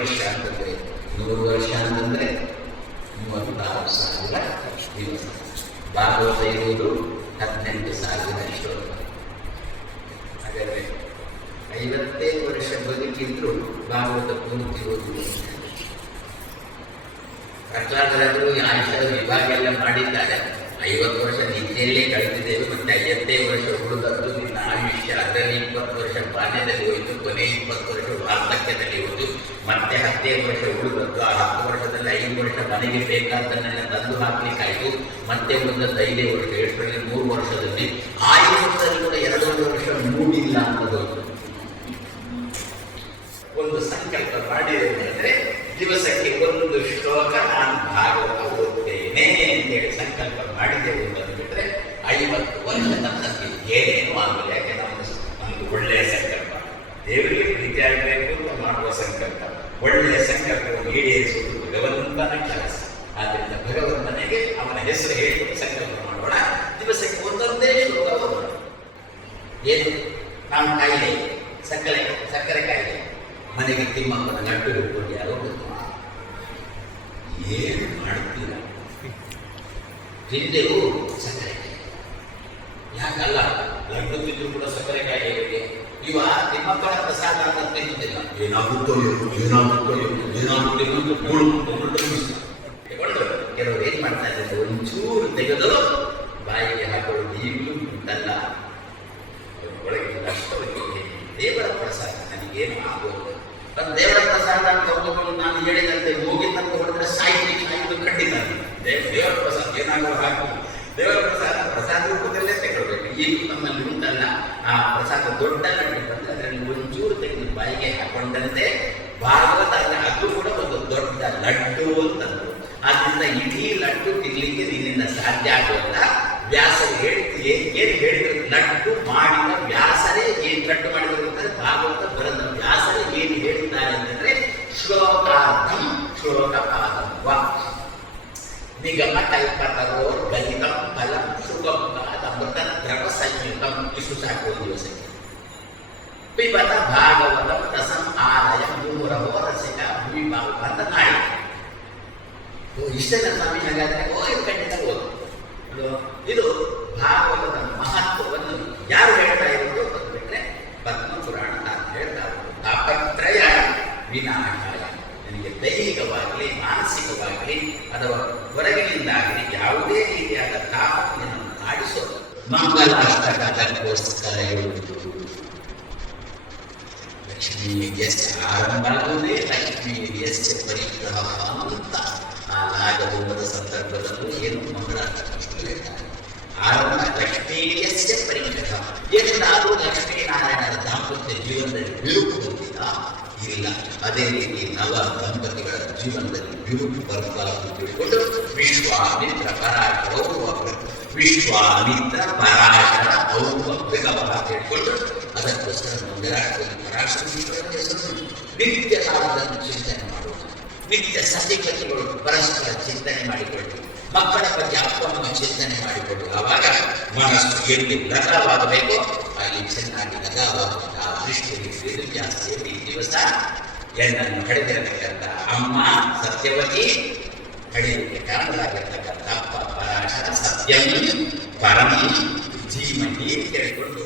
ವರ್ಷ ಅಂತಂದರೆ 100 ವರ್ಷ ಅಂತಂದರೆ 36,000 ದಿವಸ. ಭಾಗವತ ಇರುವುದು 18,000 ಶ್ಲೋಕ. ಹಾಗಾದರೆ 55 ವರ್ಷ ಬದುಕಿದ್ರು ಭಾಗವತ ಪೂರ್ತಿ ಓದುವುದು. ಪ್ರಹ್ಲಾದರಾದರೂ ಆಯುಷ್ಯದ ವಿಭಾಗ ಎಲ್ಲ ಮಾಡಿದ್ದಾರೆ. 50 ವರ್ಷ ನಿದ್ದೆಯಲ್ಲೇ ಕಳೆದಿದ್ದೇವೆ, ಮತ್ತೆ 55 ವರ್ಷ ಉಳಿದದ್ದು ನಿನ್ನ ಆಯುಷ್ಯ. ಅದರಲ್ಲಿ 20 ವರ್ಷ ಬಾಲ್ಯದಲ್ಲಿ ಹೋಯಿತು, ಕೊನೆ 20 ವರ್ಷ ವಾರ್ಧಕ್ಯದಲ್ಲಿ ಹೋಯಿತು, ಮತ್ತೆ 15 ವರ್ಷ ಉಳಿದದ್ದು. ಆ 10 ವರ್ಷದಲ್ಲಿ 5 ವರ್ಷ ಮನೆಗೆ ಬೇಕಾದ್ದನ್ನೆಲ್ಲ ತಂದು ಹಾಕ್ಲಿಕ್ಕಾಯಿತು, ಮತ್ತೆ ಉಳಿದದ್ದು 5 ವರ್ಷ. ಎಷ್ಟರಲ್ಲಿ 3 ವರ್ಷದಲ್ಲಿ ಆಯುಷ್ಯದಲ್ಲಿ ಕೂಡ 2 ವರ್ಷ ಮೂಡಿಲ್ಲ ಅನ್ನೋದು ಒಂದು ಸಂಕಲ್ಪ ಮಾಡಿದರೆ ದಿವಸಕ್ಕೆ 1 ಶ್ಲೋಕ ನಾನು ಭಾಗವತ ಓದ್ತೇನೆ ಅಂತೇಳಿ ಸಂಕಲ್ಪ ಮಾಡಿದೆವು ಅಂತ ಬಿಟ್ಟರೆ 50 ವರ್ಷ ನಮಗೆ ಏನೇನು ಆಗಲ್ಲ. ಯಾಕೆ ನಮ್ಮದು ಒಳ್ಳೆಯ ಸಂಕಲ್ಪ, ದೇವರಿಗೆ ಪ್ರೀತಿ ಆಗಬೇಕು ಅಂತ ಮಾಡುವ ಸಂಕಲ್ಪ, ಒಳ್ಳೆಯ ಸಂಕಲ್ಪವನ್ನು ಈಡೇರಿಸುವುದು ಭಗವಂತನ ಕೆಲಸ. ಆದ್ದರಿಂದ ಭಗವಂತನಿಗೆ ಅವನ ಹೆಸರು ಹೇಳಿ ಸಂಕಲ್ಪ ಮಾಡೋಣ. ದಿವಸಕ್ಕೆ 1 ಶ್ಲೋಕ ಓದೋಣ. ಏನು ನಾವು ಕಾಯಿಲೆ ಸಕ್ಕರೆ ಕಾಯಿಲೆ ಮನೆಗೆ ತಿಮ್ಮಪ್ಪನ ಲಡ್ಡು ಹಿಡ್ಕೊಂಡು ಯಾರೋ ಏನು ಮಾಡ್ತೀರ? ತಿಂದೆವು ಸಕ್ಕರೆ ಕಾಯಿಲೆ. ಯಾಕಲ್ಲ ಲಡ್ಡು ತಿಂದ್ರು ಕೂಡ ಸಕ್ಕರೆ ಕಾಯಿಲೆ. ಇವ ತಿಮ್ಮಪ್ಪನ ಪ್ರಸಾದ ಅಂತ ತಿನ್ನುತ್ತಿಲ್ಲ, ಏನಾಗುತ್ತೋ ಕೆಲವರು ಏನ್ ಮಾಡ್ತಾ ಇದ್ದಾರೆ, ಒಂಚೂರು ತೆಗೆದು ಬಾಯಿಗೆ ಹಾಕೊಳ್ಳೋದು ಈಗಲೂ ಉಂಟಲ್ಲ. ಒಳಗೆ ಕಷ್ಟವಾಗಿ ದೇವರ ಪ್ರಸಾದ ನನಗೇನು ಆಗೋದು. ದೇವರ ಪ್ರಸಾದ ಅಂತ ಹೊರದುಕೊಂಡು ನಾನು ಹೇಳಿದಂತೆ ಹೋಗಿದ್ದಂತ ಹೊರದ್ರೆ ಸಾಯಿತು ಖಂಡಿತ. ದೇವರ ಪ್ರಸಾದ ಏನಾದರೂ ಹಾಕಿ ದೇವರ ಪ್ರಸಾದ ರೂಪದಲ್ಲೇ ತಗೊಳ್ಬೇಕು. ಈಗ ನಮ್ಮಲ್ಲಿ ಉಂಟಲ್ಲ ಆ ಪ್ರಸಾದ ದೊಡ್ಡ ಲಡ್ಡು ಬಂದ್ರೆ ಅದರಲ್ಲಿ ಒಂಚೂರು ತೆಗೆದು ಬಾಯಿಗೆ ಹಾಕೊಂಡಂತೆ ಭಾಗವತ ಅದು ಕೂಡ ಒಂದು ದೊಡ್ಡ ಲಡ್ಡು ಅಂತಂದು. ಆದ್ದರಿಂದ ಇಡೀ ಲಡ್ಡು ತಿನ್ಲಿಕ್ಕೆ ನಿನ್ನಿಂದ ಸಾಧ್ಯ ಆಗೋಲ್ಲ. ವ್ಯಾಸರು ಹೇಳ್ತೀವಿ ಏನು ಹೇಳಿದ್ರು, ಲಡ್ಡು ಮಾಡಿದ ವ್ಯಾಸರೇ ಏನು ಲಡ್ಡು ಮಾಡಿದ್ರು ಅಂತಂದ್ರೆ ಭಾಗವತ ಬರೆದ ವ್ಯಾಸರೇ ಏನು ಹೇಳಿದ್ದಾರೆ ಅಂತಂದ್ರೆ ಶ್ಲೋಕಾರ್ಥಂ ಶ್ಲೋಕಪಾದಂ ವಾ ನಿಗಮ ಕಲ್ಪತರೋ ಗಲಿತಂ ಫಲಂ ಶುಭಂ ಅಮೃತ ದ್ರವ ಸಂಯುತಂ. ಇಷ್ಟು ಸಾಕು ಒಂದು ದಿವಸಕ್ಕೆ. ಪಿಬತ ಭಾಗವತಂ ರಸಂ ಆಲಯ ಮೂರವೋ ರಸಿಕ ಭೂಮಿಭಾವ ಅಂತ ನಾಡಿ. ಇಷ್ಟೆಲ್ಲ ಸ್ವಾಮಿ ಹಾಗಾದ್ರೆ ಇದು ಖಂಡಿತ ಓದು. ಇದು ಭಾಗವತದ ಮಹತ್ವವನ್ನು ಯಾರು ಹೇಳ್ತಾ ಇರೋದು ಬಂದ್ಬಿಟ್ರೆ ಪದ್ಮಪುರಾಣ ನಾನು ಹೇಳ್ತಾ ಇರೋದು. ತಾಪತ್ರಯ ವಿನಾಶಾಯ, ನನಗೆ ದೈಹಿಕವಾಗಲಿ ಮಾನಸಿಕವಾಗಲಿ ಅಥವಾ ಹೊರಗಿನಿಂದಾಗಲಿ ಯಾವುದೇ ರೀತಿಯಾದ ತಾಪವನ್ನು ಆಡಿಸೋದು ಮಂಗಲಾಷ್ಟಕಕ್ಕೋಸ್ಕರ ಹೇಳುವುದು. ಲಕ್ಷ್ಮೀ ಎಸ್ ಆರಂಭ ಆಗುವುದೇ ಲಕ್ಷ್ಮೀ ಎಸ್ ಪರಿಗ್ರಹ ಅಂತ ಆ ನಾಗದೋಮದ ಸಂದರ್ಭದಲ್ಲೂ ಏನು ಮಂಗಳಾಷ್ಟಕ ಹೇಳ್ತಾರೆ. ಆರಂಭ ಲಕ್ಷ್ಮೀಯಸ್ಯ ಪರಿಗ್ರಹ. ಏನಾದರೂ ಲಕ್ಷ್ಮೀನಾರಾಯಣರ ದಾಂಪತ್ಯ ಜೀವನದಲ್ಲಿ ಬಿರುಕು ಬಂದಿಲ್ಲ, ಇಲ್ಲ. ಅದೇ ರೀತಿ ನವ ದಂಪತಿಗಳ ಜೀವನದಲ್ಲಿ ಬಿರುಕು ಬರಬಾರದು ತಿಳ್ಕೊಂಡು ವಿಶ್ವಾಮಿತ್ರ ಪರಾಶರ ಔಪಭ್ಯಗವ ತಿಳ್ಕೊಂಡು ಅದಕ್ಕೋಸ್ಕರ ಮಂಗಳಾಷ್ಟಕ ಪರಾಶರ ಹೆಸರು ನಿತ್ಯ ಕಾಲದಲ್ಲಿ ಚಿಂತನೆ ಮಾಡುವುದು. ನಿತ್ಯ ಸತಿಪತಿಗಳು ಪರಸ್ಪರ ಚಿಂತನೆ ಮಾಡಿಕೊಳ್ಳಿ, ಮಕ್ಕಳ ಬಗ್ಗೆ ಅಪ್ಪನ ಚಿಂತನೆ ಮಾಡಿಕೊಳ್ಳಿ. ಆವಾಗ ಮನಸ್ಸು ಎಲ್ಲಿ ಲಗಾವಾಗಬೇಕು ಅಲ್ಲಿ ಚೆನ್ನಾಗಿ ಲಗಾವಾಗುತ್ತೆ. ಆ ದೃಷ್ಟಿಯಲ್ಲಿ ವೇದವ್ಯಾಸದೇವಿ ದಿವಸ ಎನ್ನನ್ನು ಕಳೆದಿರತಕ್ಕಂಥ ಅಮ್ಮ ಸತ್ಯವತಿ, ಕಳೆಯಲಿಕ್ಕೆ ಕಾರಣರಾಗಿರ್ತಕ್ಕಂಥ ಅಪ್ಪ ಪರಾಶರ ಸತ್ಯಂ ಪರಂ ಧೀಮಹಿ ಕೇಳಿಕೊಂಡು